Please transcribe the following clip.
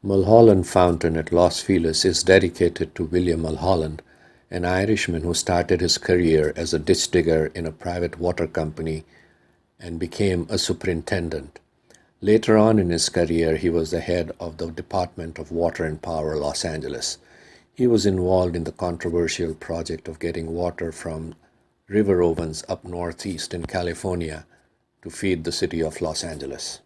Mulholland Fountain at Los Feliz is dedicated to William Mulholland, an Irishman who started his career as a ditch digger in a private water company and became a superintendent. Later on in his career, he was the head of the Department of Water and Power, Los Angeles. He was involved in the controversial project of getting water from River Owens up northeast in California to feed the city of Los Angeles.